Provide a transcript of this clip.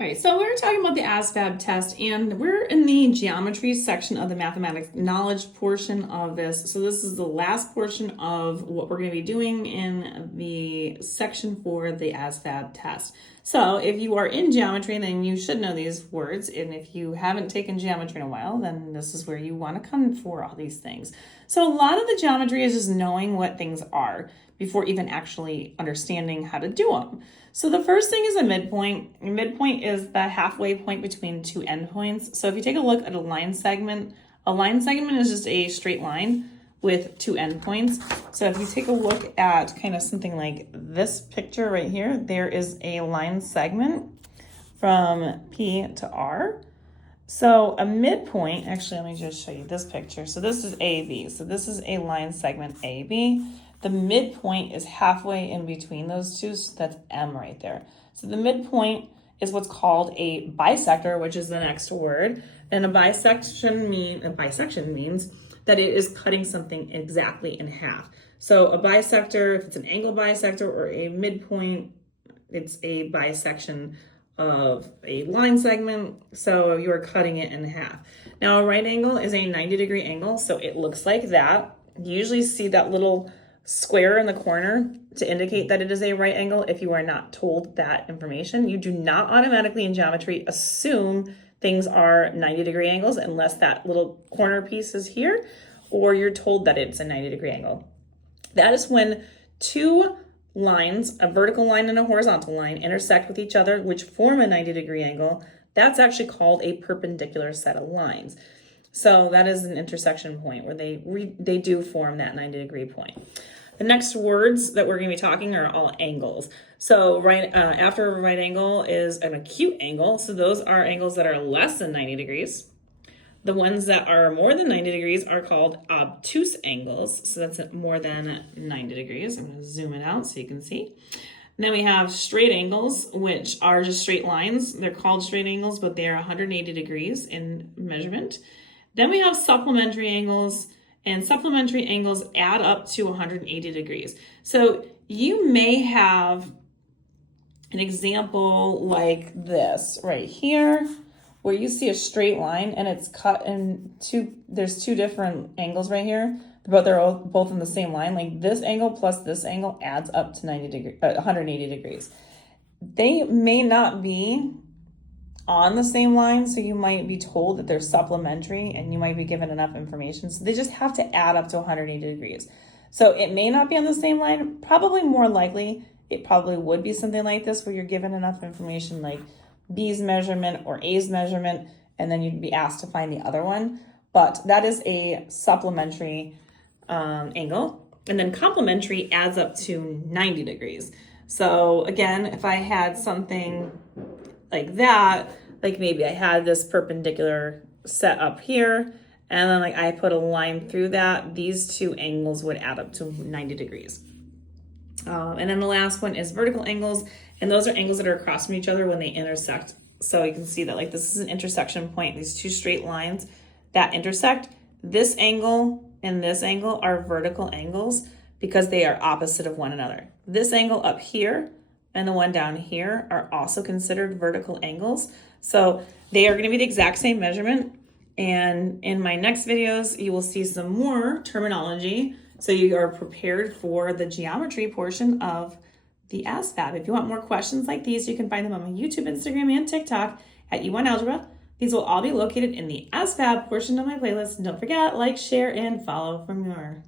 All right, so we're talking about the ASVAB test, and we're in the geometry section of the mathematics knowledge portion of this. So this is the last portion of what we're going to be doing in the section for the ASVAB test. So if you are in geometry, then you should know these words. And if you haven't taken geometry in a while, then this is where you want to come for all these things. So a lot of the geometry is just knowing what things are before even actually understanding how to do them. So the first thing is a midpoint. A midpoint is the halfway point between two endpoints. So if you take a look at a line segment is just a straight line with two endpoints. So if you take a look at kind of something like this picture right here, there is a line segment from P to R. So a midpoint, actually, let me just show you this picture. So this is AB. So this is a line segment AB. The midpoint is halfway in between those two, so that's M right there. So the midpoint is what's called a bisector, which is the next word. And a bisection means that it is cutting something exactly in half. So a bisector, if it's an angle bisector or a midpoint, it's a bisection of a line segment, so you're cutting it in half. Now a right angle is a 90-degree angle, so it looks like that. You usually see that little square in the corner to indicate that it is a right angle if you are not told that information. You do not automatically in geometry assume things are 90-degree angles unless that little corner piece is here or you're told that it's a 90-degree angle. That is when two lines, a vertical line and a horizontal line, intersect with each other, which form a 90-degree angle. That's actually called a perpendicular set of lines. So that is an intersection point where they do form that 90-degree point. The next words that we're going to be talking are all angles. So after a right angle is an acute angle. So those are angles that are less than 90 degrees. The ones that are more than 90 degrees are called obtuse angles. So that's more than 90 degrees. I'm going to zoom it out so you can see. And then we have straight angles, which are just straight lines. They're called straight angles, but they are 180 degrees in measurement. Then we have supplementary angles, and supplementary angles add up to 180 degrees. So you may have an example like this right here, where you see a straight line and it's cut in there's two different angles right here, but they're both in the same line. Like this angle plus this angle adds up to 180 degrees. They may not be on the same line, so you might be told that they're supplementary and you might be given enough information. So they just have to add up to 180 degrees. So it may not be on the same line. Probably more likely, it probably would be something like this where you're given enough information like B's measurement or A's measurement, and then you'd be asked to find the other one. But that is a supplementary angle. And then complementary adds up to 90 degrees. So again, if I had something like that, like maybe I had this perpendicular set up here, and then like I put a line through that, these two angles would add up to 90 degrees. And then the last one is vertical angles, and those are angles that are across from each other when they intersect. So you can see that like this is an intersection point, these two straight lines that intersect. This angle and this angle are vertical angles because they are opposite of one another. This angle up here and the one down here are also considered vertical angles. So they are going to be the exact same measurement. And in my next videos, you will see some more terminology so you are prepared for the geometry portion of the ASVAB. If you want more questions like these, you can find them on my YouTube, Instagram, and TikTok at YouWantAlgebra. These will all be located in the ASVAB portion of my playlist. And don't forget, like, share, and follow for more.